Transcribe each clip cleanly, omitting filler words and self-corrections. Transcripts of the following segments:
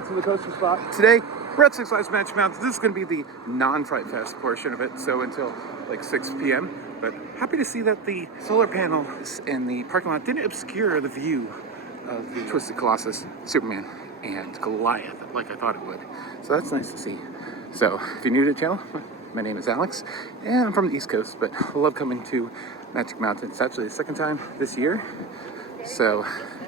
on to the coaster spot. Today, we're at Six Flags Magic Mountain. This is going to be the non-Fright Fest portion of it, so until like 6 p.m. But happy to see that the solar panels in the parking lot didn't obscure the view of the Twisted Colossus, Superman, and Goliath like I thought it would. So that's nice to see. So if you're new to the channel, my name is Alex, and I'm from the East Coast, but I love coming to Magic Mountain. It's actually the second time this year, so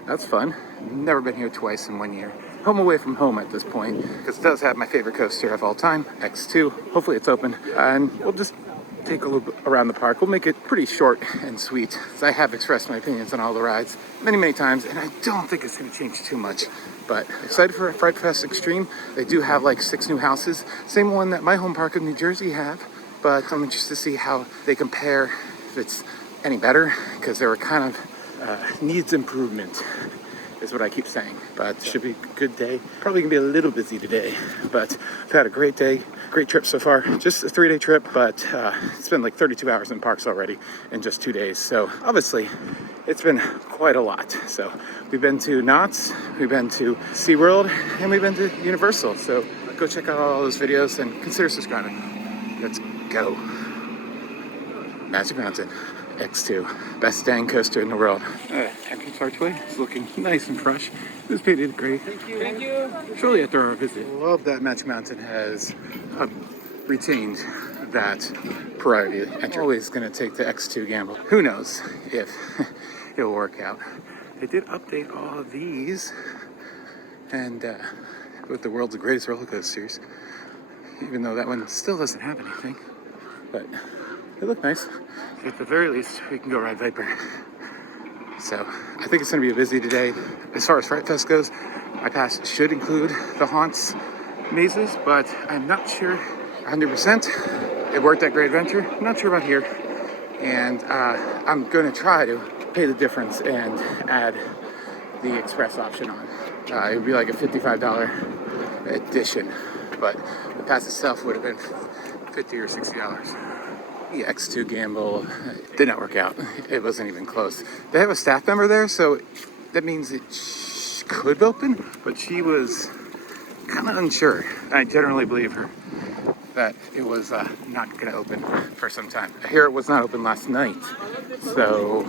that's fun. Never been here twice in 1 year. Home away from home at this point, because it does have my favorite coaster of all time, X2. Hopefully it's open, and we'll just take a little bit around the park. We'll make it pretty short and sweet, as I have expressed my opinions on all the rides many times, and I don't think it's going to change too much. But excited for Fright Fest Extreme. They do have like 6 new houses, same one that my home park of New Jersey have, but I'm interested to see how they compare, if it's any better, because they were kind of needs improvement is what I keep saying. But should be a good day. Probably gonna be a little busy today, but I've had a great day, great trip so far. Just a 3-day trip, but it's been like 32 hours in parks already in just 2 days. So obviously it's been quite a lot. So we've been to Knott's, we've been to SeaWorld, and we've been to Universal. So go check out all those videos and consider subscribing. Let's go. Magic Mountain X2, best dang coaster in the world. Entrance archway is looking nice and fresh. This painted gray. Thank you. Thank you. Shortly after our visit, love that Magic Mountain has retained that priority entry. Always going to take the X2 gamble. Who knows if it'll work out. They did update all of these, and with the world's greatest roller coasters, even though that one still doesn't have anything, but they look nice. At the very least, we can go ride Viper. So I think it's going to be a busy day. As far as Fright Fest goes, my pass should include the Haunts mazes, but I'm not sure 100%. It worked at Great Adventure. I'm not sure about here. And I'm going to try to pay the difference and add the express option on. It would be like a $55 addition, but the pass itself would have been $50 or $60. The X2 gamble did not work out. It wasn't even close. They have a staff member there, so that means it could open, but she was kind of unsure. I generally believe her that it was not going to open for some time. I hear it was not open last night, so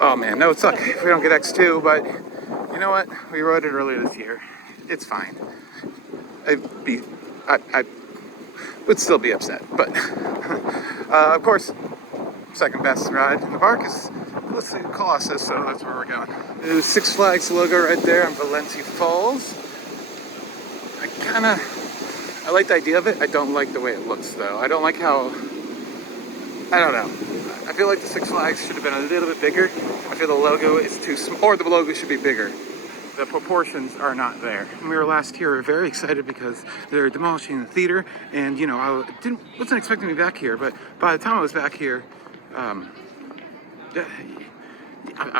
oh man, that would suck if we don't get X2, but you know what? We rode it earlier this year. It's fine. I would still be upset, but of course, second best ride in the park is Colossus, so that's where we're going. There's Six Flags logo right there on Valencia Falls. I like the idea of it. I don't like the way it looks, though. I don't like how, I don't know. I feel like the Six Flags should have been a little bit bigger. I feel the logo is too small, or the logo should be bigger. The proportions are not there. When we were last here, we were very excited because they're demolishing the theater, and you know, I wasn't expecting to be back here, but by the time I was back here, I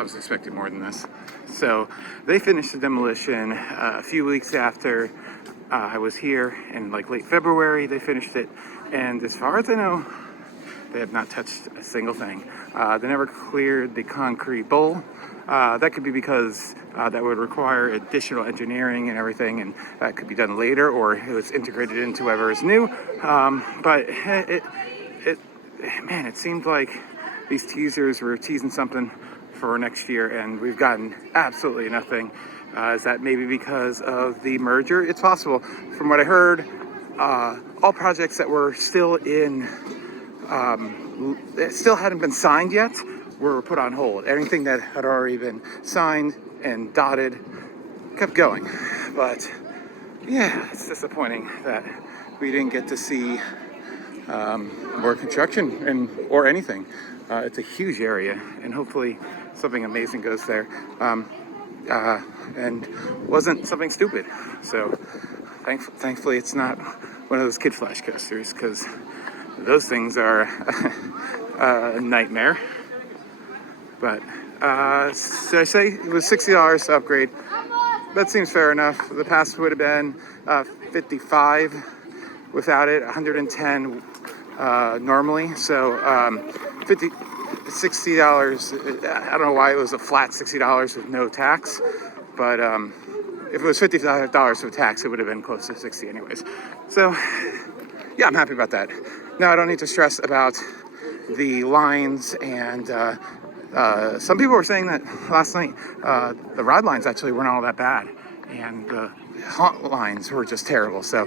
was expecting more than this. So they finished the demolition a few weeks after I was here, in like late February. They finished it, and as far as I know, they have not touched a single thing. They never cleared the concrete bowl. That could be because that would require additional engineering and everything, and that could be done later, or it was integrated into whoever is new. But it seemed like these teasers were teasing something for next year, and we've gotten absolutely nothing. Is that maybe because of the merger? It's possible. From what I heard, all projects that were still still hadn't been signed yet were put on hold. Everything that had already been signed and dotted kept going. But yeah, it's disappointing that we didn't get to see more construction or anything. It's a huge area, and hopefully something amazing goes there. And wasn't something stupid. So thankfully it's not one of those Kid Flash coasters, because those things are a nightmare. But should I say it was $60 to upgrade? That seems fair enough. The pass would have been $55 without it, $110 normally. So $60. I don't know why it was a flat $60 with no tax, but if it was $55 with tax, it would have been close to 60 anyways. So yeah, I'm happy about that. Now I don't need to stress about the lines, and some people were saying that last night the ride lines actually weren't all that bad, and the haunt lines were just terrible. So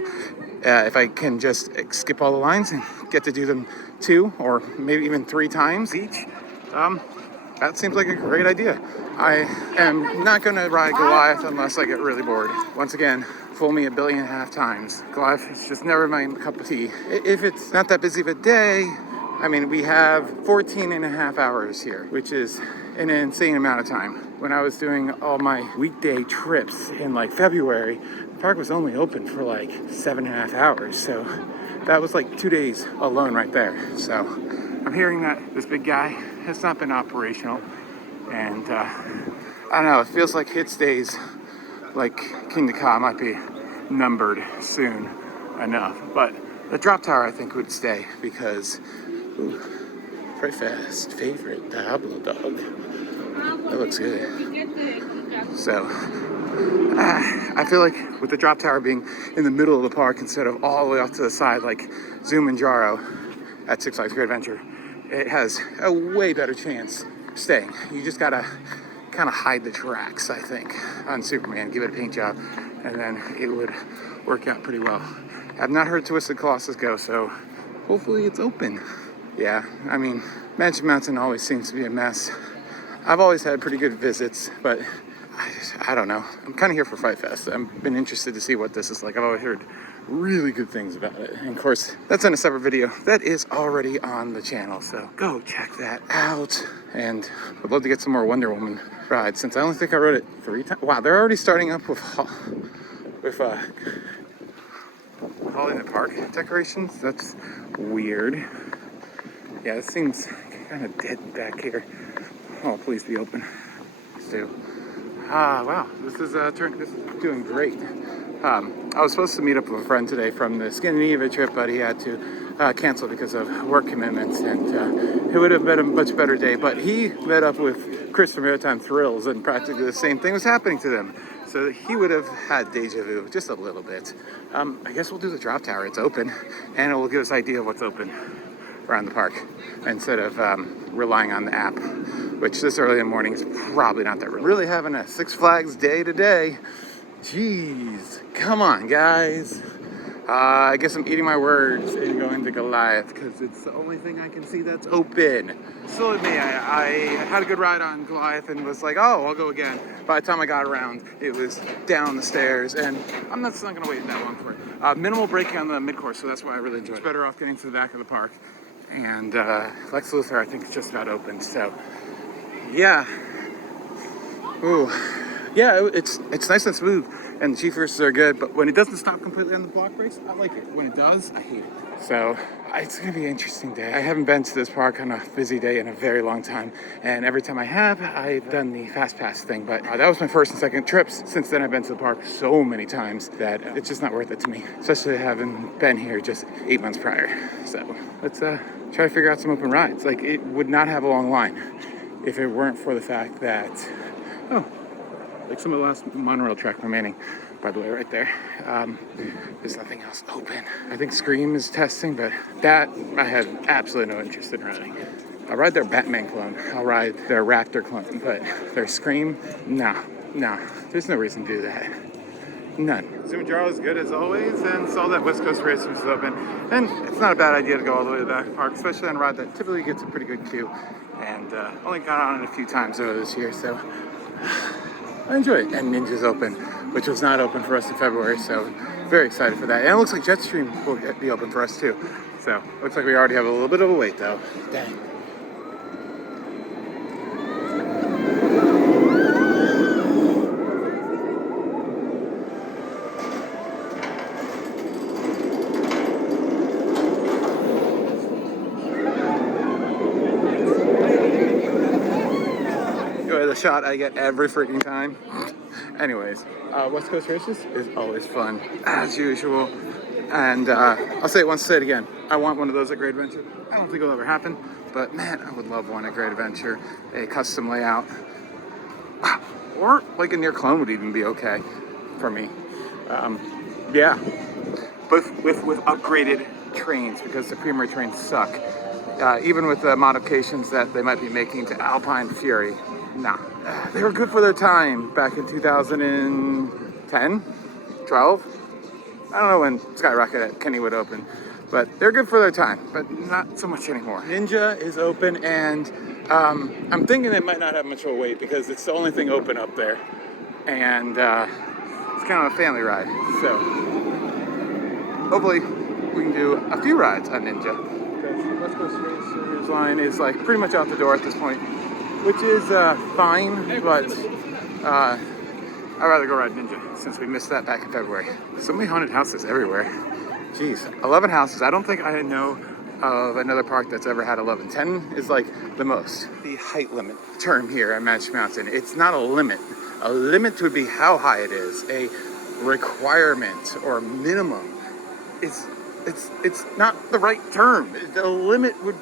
if I can just skip all the lines and get to do them 2 or maybe even 3 times each, that seems like a great idea. I am not going to ride Goliath unless I get really bored. Once again, fool me 1.5 billion times. Goliath is just never my cup of tea. If it's not that busy of a day, I mean, we have 14.5 hours here, which is an insane amount of time. When I was doing all my weekday trips in like February, the park was only open for like 7.5 hours. So that was like 2 days alone right there. So I'm hearing that this big guy has not been operational. And I don't know, it feels like Hits days like Kingda Ka might be numbered soon enough. But the drop tower I think would stay because Fright Fest favorite Diablo dog. That looks good. So I feel like with the drop tower being in the middle of the park instead of all the way off to the side like Zoom and Jaro at Six Flags Great Adventure, it has a way better chance of staying. You just gotta kind of hide the tracks, I think, on Superman, give it a paint job, and then it would work out pretty well. I've not heard Twisted Colossus go, so hopefully it's open. Yeah, I mean, Magic Mountain always seems to be a mess. I've always had pretty good visits, but I don't know. I'm kind of here for Fright Fest. I've been interested to see what this is like. I've always heard really good things about it. And of course, that's in a separate video that is already on the channel, so go check that out. And I'd love to get some more Wonder Woman rides, since I only think I rode it 3 times. Wow, they're already starting up with Holiday Park decorations. That's weird. Yeah, it seems kind of dead back here. Oh, please be open. So, wow, this is doing great. I was supposed to meet up with a friend today from the Scandinavia trip, but he had to cancel because of work commitments, and it would have been a much better day. But he met up with Chris from Maritime Thrills, and practically the same thing was happening to them. So he would have had deja vu just a little bit. I guess we'll do the drop tower. It's open, and it will give us an idea of what's open around the park instead of relying on the app, which this early in the morning is probably not that real. Really having a Six Flags day today. Jeez, come on, guys. I guess I'm eating my words and going to Goliath because it's the only thing I can see that's open. So me, I had a good ride on Goliath and was like, oh, I'll go again. By the time I got around, it was down the stairs, and I'm not going to wait that long for it. Minimal braking on the mid-course, so that's why I really enjoyed it. It's better off getting to the back of the park. And Lex Luthor, I think, is just about open. So, yeah. Ooh. Yeah, it's nice and smooth, and the G-forces are good, but when it doesn't stop completely on the block brakes, I like it. When it does, I hate it. So it's going to be an interesting day. I haven't been to this park on a busy day in a very long time, and every time I have, I've done the Fast Pass thing, but that was my first and second trips. Since then, I've been to the park so many times that it's just not worth it to me, especially having been here just 8 months prior. So let's try to figure out some open rides. Like, it would not have a long line if it weren't for the fact that, like some of the last monorail track remaining, by the way, right there. There's nothing else open. I think Scream is testing, but that I have absolutely no interest in riding. I'll ride their Batman clone. I'll ride their Raptor clone, but their Scream, no. There's no reason to do that. None. Zoom Jaro is good as always, and saw that West Coast race was open. And it's not a bad idea to go all the way to the back of the park, especially on a ride that typically gets a pretty good queue. And only got on it a few times over this year, so I enjoy it. And Ninja's open, which was not open for us in February, so very excited for that. And it looks like Jetstream will be open for us too. So looks like we already have a little bit of a wait though. Dang. The shot I get every freaking time. Anyways, West Coast Races is always fun, as usual. And I'll say it once, say it again. I want one of those at Great Adventure. I don't think it'll ever happen, but man, I would love one at Great Adventure. A custom layout. Or like a near clone would even be okay. for me. Yeah, both with upgraded trains, because the Creamer trains suck. Even with the modifications that they might be making to Alpine Fury, nah. They were good for their time back in 2010, 12. I don't know when Skyrocket at Kennywood opened, but they're good for their time, but not so much anymore. Ninja is open, and I'm thinking it might not have much of a wait because it's the only thing open up there, and it's kind of a family ride. So hopefully we can do a few rides on Ninja. Because the West Coast Racers line is like pretty much out the door at this point, which is fine, but I'd rather go ride Ninja since we missed that back in February. So many haunted houses everywhere. Jeez, 11 houses. I don't think I know of another park that's ever had 11. 10 is like the most. The height limit term here at Magic Mountain, it's not a limit. A limit would be how high it is. A requirement or minimum is it's not the right term. The limit would,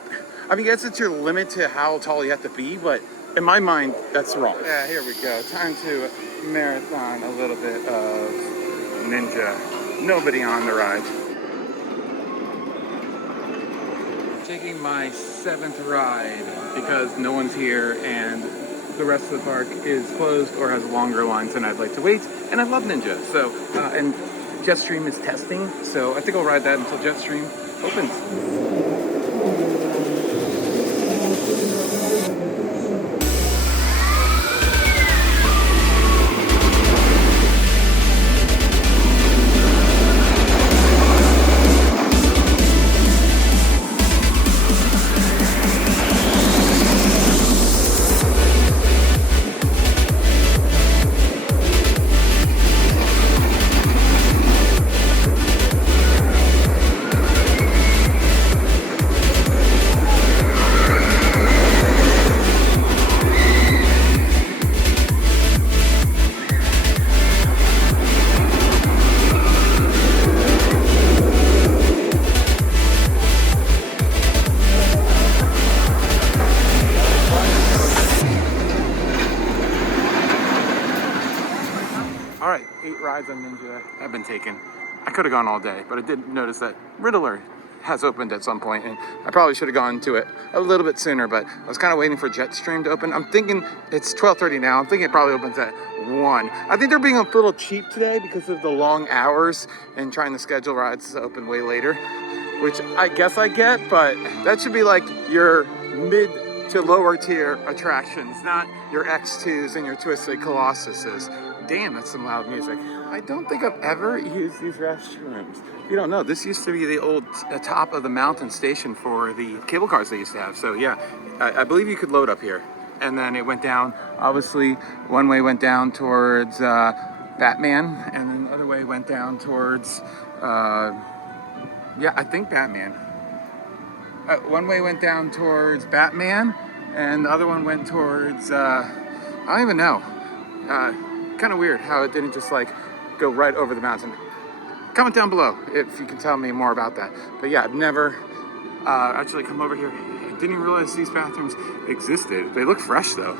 I mean, yes, it's your limit to how tall you have to be, but in my mind, that's wrong. Yeah, here we go. Time to marathon a little bit of Ninja. Nobody on the ride. Taking my 7th ride because no one's here and the rest of the park is closed or has longer lines than I'd like to wait. And I love Ninja. So, and Jetstream is testing, so I think I'll ride that until Jetstream opens. Alright, 8 rides on Ninja have been taken. I could have gone all day, but I did notice that Riddler has opened at some point, and I probably should have gone to it a little bit sooner, but I was kind of waiting for Jetstream to open. I'm thinking it's 12:30 now. I'm thinking it probably opens at 1. I think they're being a little cheap today because of the long hours and trying to schedule rides to open way later, which I guess I get, but that should be like your mid to lower tier attractions, not your X2s and your Twisted Colossuses. Damn, that's some loud music. I don't think I've ever used these restrooms. If you don't know, this used to be the old top of the mountain station for the cable cars they used to have. So yeah, I believe you could load up here. And then it went down, obviously, one way went down towards Batman, and then the other way went down towards, yeah, I think Batman. One way went down towards Batman, and the other one went towards, I don't even know. Kind of weird how it didn't just like go right over the mountain. Comment down below if you can tell me more about that. But yeah, I've never actually come over here. I didn't even realize these bathrooms existed. They look fresh though.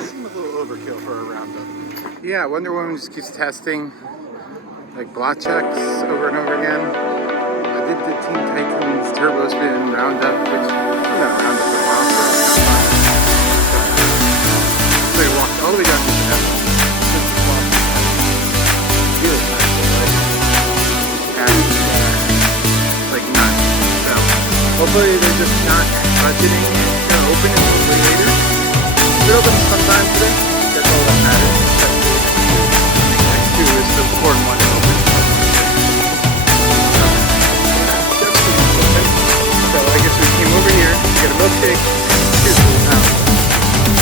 Seem a little overkill for a roundup. Yeah, Wonder Woman just keeps testing like block checks over and over again. I did the Teen Titans Turbo Spin roundup, which was not a roundup for a while, so I walked all the way down to the and like nuts. So hopefully they're just not budgeting it to open until way later. It'll open sometime today. That's all that matters. Next 2 is the important one to open. So I guess we came over here to get a milkshake,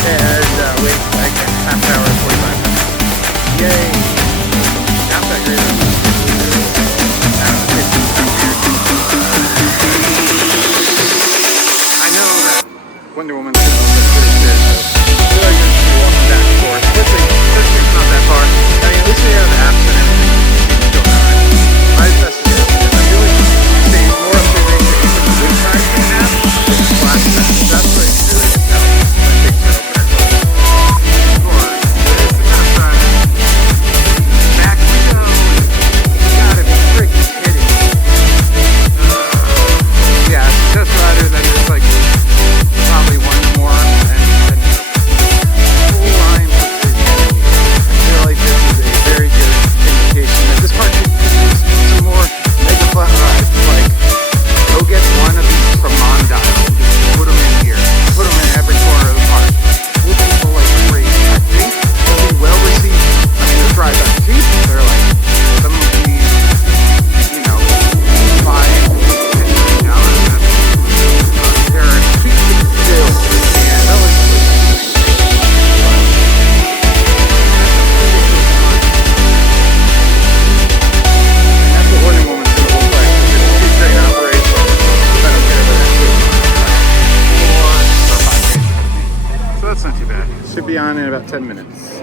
and wait like a half hour, 45 minutes. Yay! Not that great. I know that Wonder Woman's gonna open pretty soon, so we're going to be walking back and forth. It's not that far. I mean, at least we have the apps and everything. Still not. My best to get it. I feel like they more up to make it good time than an app. It's flash. Should be on in about 10 minutes. I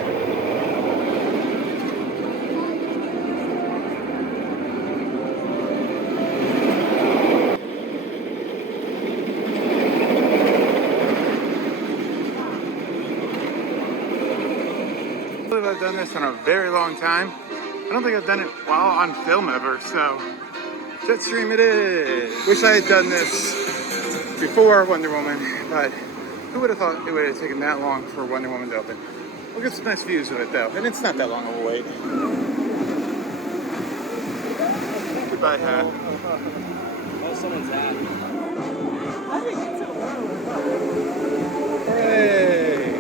believe I've done this in a very long time. I don't think I've done it while on film ever, so jet stream it is. Wish I had done this before Wonder Woman, but who would have thought it would have taken that long for Wonder Woman to open? We'll get some nice views of it though, and it's not that long of a wait. Goodbye, hat. Oh, someone's hat. Hey!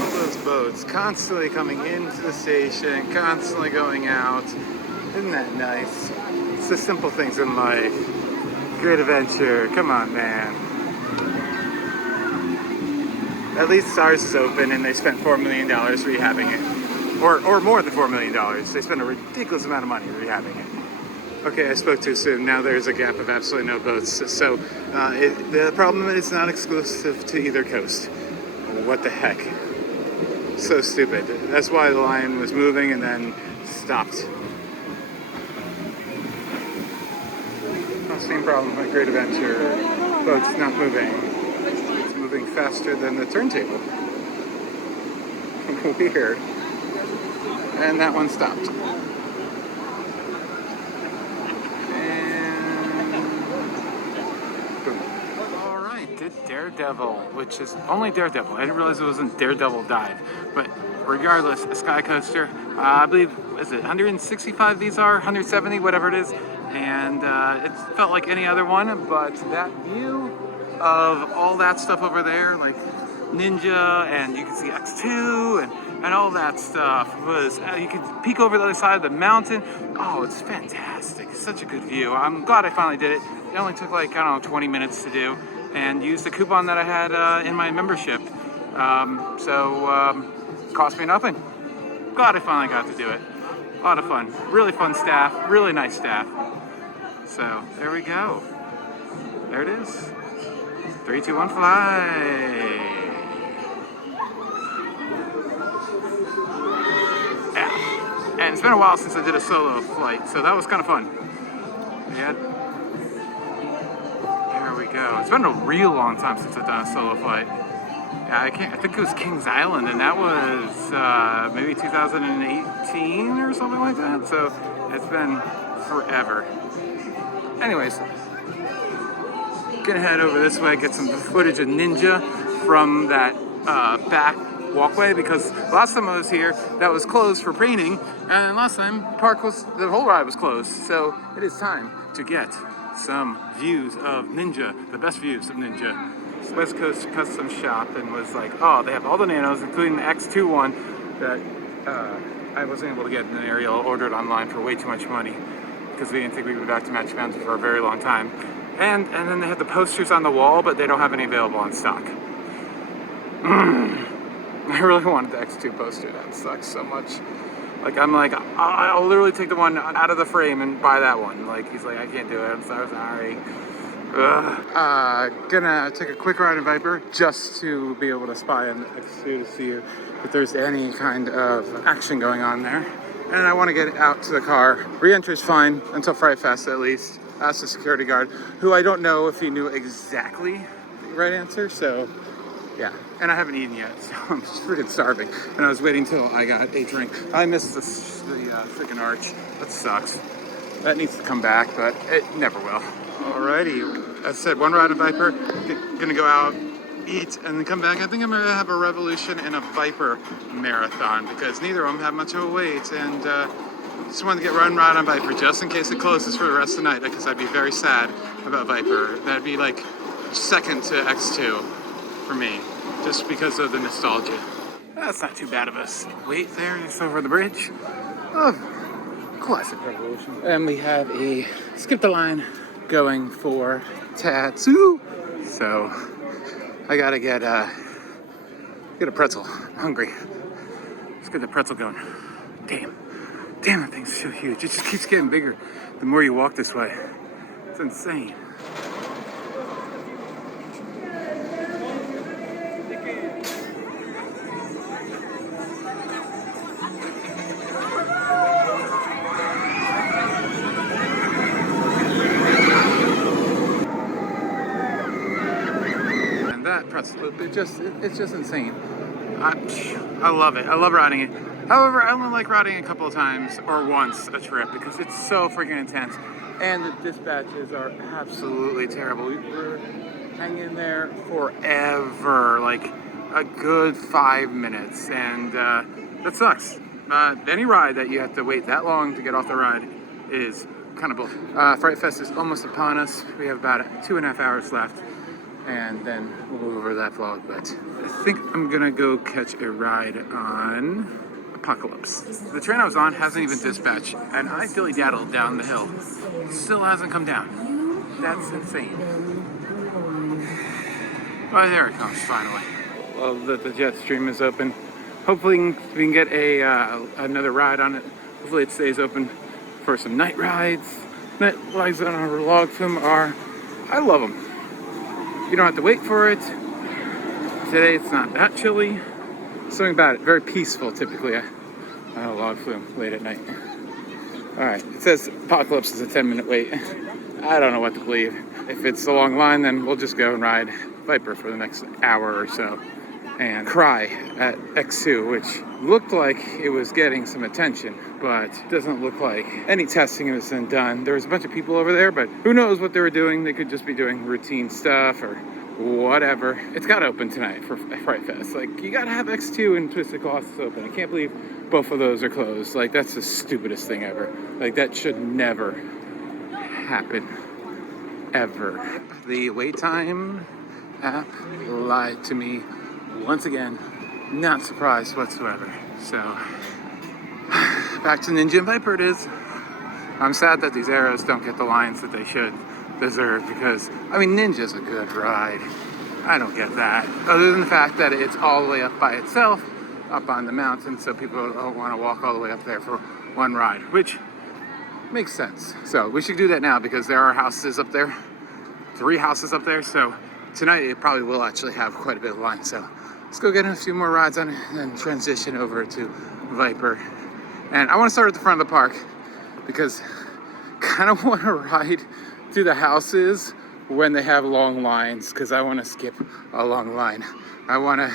All those boats constantly coming into the station, constantly going out. Isn't that nice? It's the simple things in life. Great adventure. Come on, man. At least ours is open and they spent $4 million rehabbing it. Or more than $4 million. They spent a ridiculous amount of money rehabbing it. Okay, I spoke too soon. Now there's a gap of absolutely no boats. So the problem is it's not exclusive to either coast. What the heck? So stupid. That's why the line was moving and then stopped. Same problem with Great Adventure. Boat's not moving. It's moving faster than the turntable. Weird. And that one stopped. Alright, did Daredevil, which is only Daredevil. I didn't realize it wasn't Daredevil Dive. But regardless, a sky coaster. I believe, is it 165 these are? 170, whatever it is. And it felt like any other one, but that view of all that stuff over there, like Ninja, and you can see X2 and all that stuff was, you could peek over the other side of the mountain. Oh, it's fantastic. It's such a good view. I'm glad I finally did it. It only took like, I don't know, 20 minutes to do, and used the coupon that I had in my membership. Cost me nothing. Glad I finally got to do it. A lot of fun. Really fun staff. Really nice staff. So, there we go. There it is. 3, 2, 1, fly. Yeah. And it's been a while since I did a solo flight, so that was kind of fun. Yeah. There we go. It's been a real long time since I've done a solo flight. Yeah, I think it was Kings Island, and that was maybe 2018 or something like that. So, it's been forever. Anyways, gonna head over this way, get some footage of Ninja from that back walkway, because last time I was here, that was closed for painting, and last time the whole ride was closed. So it is time to get some views of Ninja, the best views of Ninja. West Coast Custom Shop, and was like, oh, they have all the Nanos, including the X2 one that I wasn't able to get in an Ariel, ordered online for way too much money, because we didn't think we'd be back to Magic Mountain for a very long time. And then they had the posters on the wall, but they don't have any available on stock. I really wanted the X2 poster. That sucks so much. Like, I'm like, I'll literally take the one out of the frame and buy that one. Like, he's like, I can't do it. I'm so sorry. Gonna take a quick ride in Viper just to be able to spy on the X2 to see if there's any kind of action going on there. And I want to get out to the car. Re-entry is fine until Fright Fest at least. Asked the security guard, who I don't know if he knew exactly the right answer, so yeah. And I haven't eaten yet, so I'm just freaking starving. And I was waiting till I got a drink. I missed the freaking arch. That sucks. That needs to come back, but it never will. Alrighty, as I said, one ride in Viper. Gonna go out, eat, and then come back. I think I'm gonna have a Revolution and a Viper marathon, because neither of them have much of a wait, and just wanted to get run ride on Viper just in case it closes for the rest of the night, because I'd be very sad about Viper. That'd be like second to X2 for me, just because of the nostalgia. That's not too bad of a wait there, just over the bridge. Oh, classic Revolution. And we have a skip the line going for Tattoo. So I gotta get a pretzel. I'm hungry. Let's get the pretzel going. Damn, that thing's so huge. It just keeps getting bigger the more you walk this way. It's insane. express loop. It's just insane. I love it. I love riding it. However, I only like riding a couple of times or once a trip because it's so freaking intense. And the dispatches are absolutely terrible. We were hanging there forever, like a good 5 minutes, and that sucks. Any ride that you have to wait that long to get off the ride is kind of bullshit. Fright Fest is almost upon us. We have about 2.5 hours left, and then we'll move over that vlog. But I think I'm gonna go catch a ride on Apocalypse. The train I was on hasn't even dispatched, and I dilly-daddled down the hill. Still hasn't come down. That's insane. Oh, there it comes, finally. Love that the jet stream is open. Hopefully we can get another ride on it. Hopefully it stays open for some night rides. Night rides on our log flume are, I love them. You don't have to wait for it. Today it's not that chilly. Something about it, very peaceful typically on a log flume late at night. All right, it says Apocalypse is a 10-minute wait. I don't know what to believe. If it's a long line, then we'll just go and ride Viper for the next hour or so and cry at X2, which looked like it was getting some attention, but doesn't look like any testing has been done. There was a bunch of people over there, but who knows what they were doing. They could just be doing routine stuff or whatever. It's got to open tonight for Fright Fest. Like, you got to have X2 and Twisted Colossus open. I can't believe both of those are closed. Like, that's the stupidest thing ever. Like, that should never happen. Ever. The wait time app lied to me once again. Not surprised whatsoever. So, back to Ninja and Viper it is. I'm sad that these arrows don't get the lines that they should deserve because, I mean, Ninja's a good ride. I don't get that. Other than the fact that it's all the way up by itself, up on the mountain, so people don't want to walk all the way up there for one ride, which makes sense. So we should do that now because there are houses up there, 3 houses up there. So tonight it probably will actually have quite a bit of line. So let's go get a few more rides on it and then transition over to Viper. And I want to start at the front of the park because I kind of want to ride through the houses when they have long lines because I want to skip a long line. I want to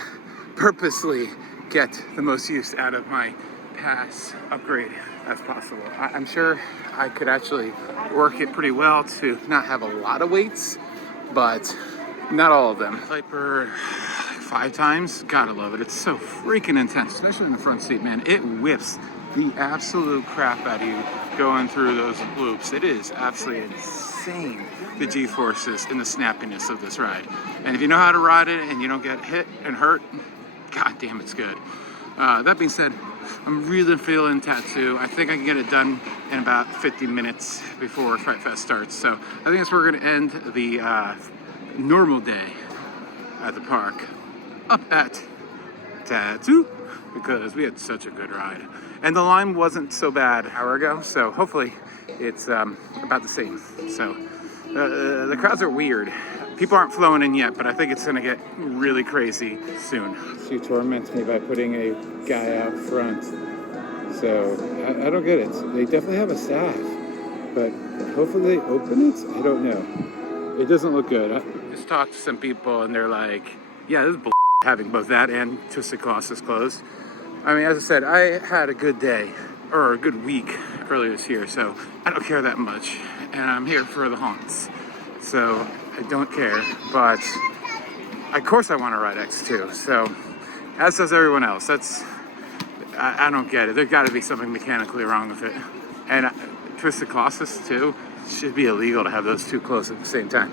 purposely get the most use out of my pass upgrade as possible. I'm sure I could actually work it pretty well to not have a lot of weights, but not all of them. Viper 5 times, gotta love it. It's so freaking intense, especially in the front seat, man. It whips the absolute crap out of you going through those loops. It is absolutely insane, the G-forces and the snappiness of this ride. And if you know how to ride it and you don't get hit and hurt, god damn, it's good. That being said, I'm really feeling Tattoo. I think I can get it done in about 50 minutes before Fright Fest starts. So I think that's where we're gonna end the normal day at the park up at Tattoo because we had such a good ride. And the line wasn't so bad an hour ago, so hopefully it's about the same. So the crowds are weird. People aren't flowing in yet, but I think it's gonna get really crazy soon. She torments me by putting a guy out front. So I don't get it. They definitely have a staff, but hopefully they open it? I don't know. It doesn't look good. I just talked to some people and they're like, yeah, this is bull having both that and Twisted Colossus closed. I mean, as I said, I had a good day, or a good week earlier this year, so I don't care that much. And I'm here for the haunts. So I don't care, but of course I want to ride X2. So as does everyone else. I don't get it. There's got to be something mechanically wrong with it. And Twisted Colossus too. Should be illegal to have those two close at the same time.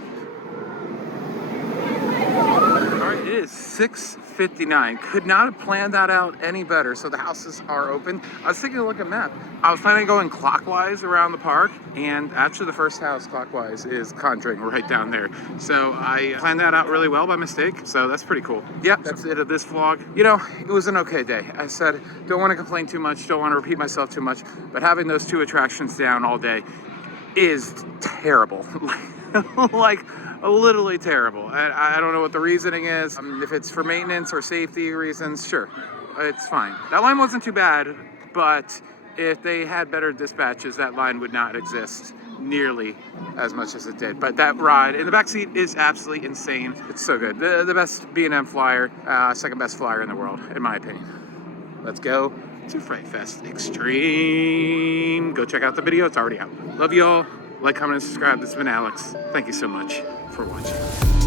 All right, it is 6:59. Could not have planned that out any better. So the houses are open. I was taking a look at the map. I was planning on going clockwise around the park, and actually the first house clockwise is Conjuring right down there. So I planned that out really well by mistake. So that's pretty cool. Yeah, that's it of this vlog. You know, it was an okay day. I said, don't want to complain too much, don't want to repeat myself too much, but having those 2 attractions down all day is terrible. Like, literally terrible. I don't know what the reasoning is. If it's for maintenance or safety reasons, sure, it's fine. That line wasn't too bad, but if they had better dispatches, that line would not exist nearly as much as it did. But that ride in the back seat is absolutely insane. It's so good. The best B&M flyer, second best flyer in the world, in my opinion. Let's go to Fright Fest Extreme. Go check out the video. It's already out. Love y'all. Like, comment, and subscribe. This has been Alex. Thank you so much for watching.